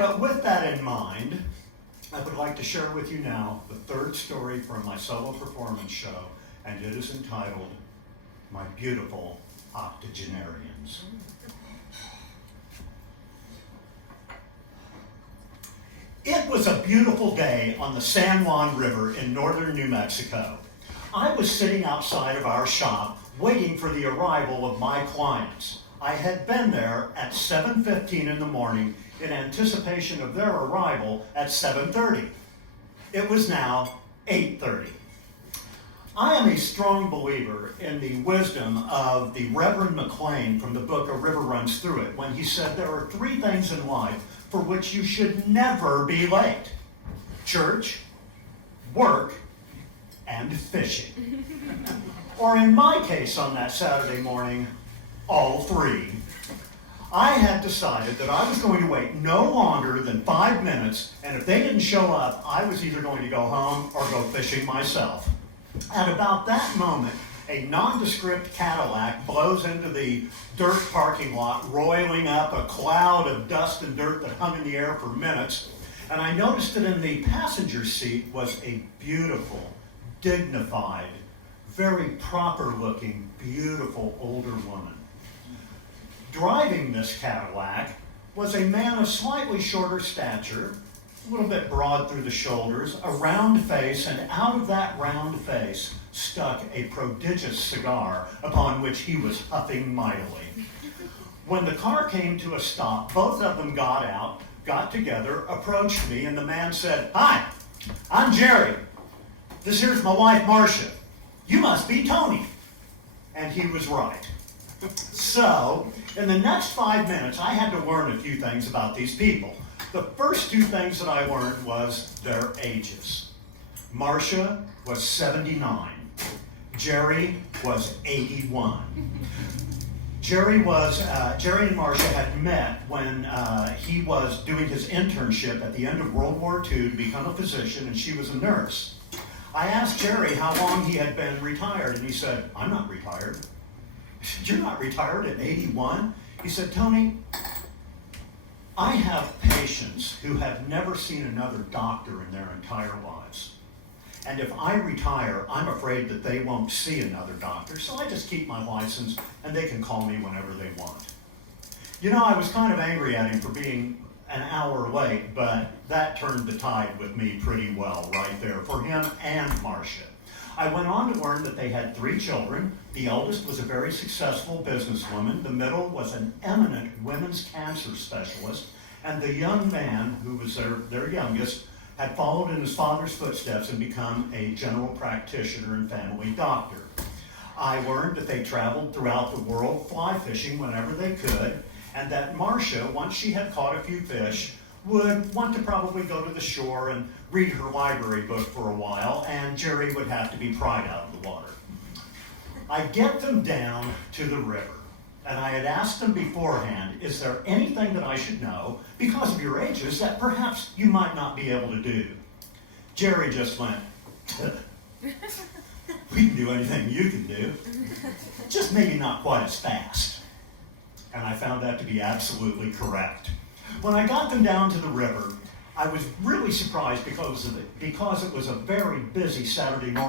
But with that in mind, I would like to share with you now the third story from my solo performance show, and it is entitled, My Beautiful Octogenarians. It was a beautiful day on the San Juan River in northern New Mexico. I was sitting outside of our shop waiting for the arrival of my clients. I had been there at 7:15 in the morning in anticipation of their arrival at 7:30. It was now 8:30. I am a strong believer in the wisdom of the Reverend McLean from the book A River Runs Through It when he said there are three things in life for which you should never be late: church, work, and fishing. Or in my case on that Saturday morning, all three. I had decided that I was going to wait no longer than 5 minutes, and if they didn't show up, I was either going to go home or go fishing myself. At about that moment, a nondescript Cadillac blows into the dirt parking lot, roiling up a cloud of dust and dirt that hung in the air for minutes, and I noticed that in the passenger seat was a beautiful, dignified, very proper-looking, beautiful older woman. Driving this Cadillac was a man of slightly shorter stature, a little bit broad through the shoulders, a round face, and out of that round face stuck a prodigious cigar upon which he was puffing mightily. When the car came to a stop, both of them got out, got together, approached me, and the man said, "Hi, I'm Jerry. This here's my wife, Marsha. You must be Tony." And he was right. So, in the next 5 minutes, I had to learn a few things about these people. The first two things that I learned was their ages. Marsha was 79. Jerry was 81. Jerry and Marsha had met when he was doing his internship at the end of World War II to become a physician, and she was a nurse. I asked Jerry how long he had been retired, and he said, "I'm not retired." I said, "You're not retired at 81? He said, "Tony, I have patients who have never seen another doctor in their entire lives. And if I retire, I'm afraid that they won't see another doctor, so I just keep my license and they can call me whenever they want." You know, I was kind of angry at him for being an hour late, but that turned the tide with me pretty well right there for him and Marsha. I went on to learn that they had 3 children. The eldest was a very successful businesswoman. The middle was an eminent women's cancer specialist. And the young man, who was their youngest, had followed in his father's footsteps and become a general practitioner and family doctor. I learned that they traveled throughout the world fly fishing whenever they could, and that Marsha, once she had caught a few fish, would want to probably go to the shore and read her library book for a while, and Jerry would have to be pried out of the water. I get them down to the river, and I had asked them beforehand, "Is there anything that I should know, because of your ages, that perhaps you might not be able to do?" Jerry just went, "We can do anything you can do, just maybe not quite as fast." And I found that to be absolutely correct. When I got them down to the river, I was really surprised because it was a very busy Saturday morning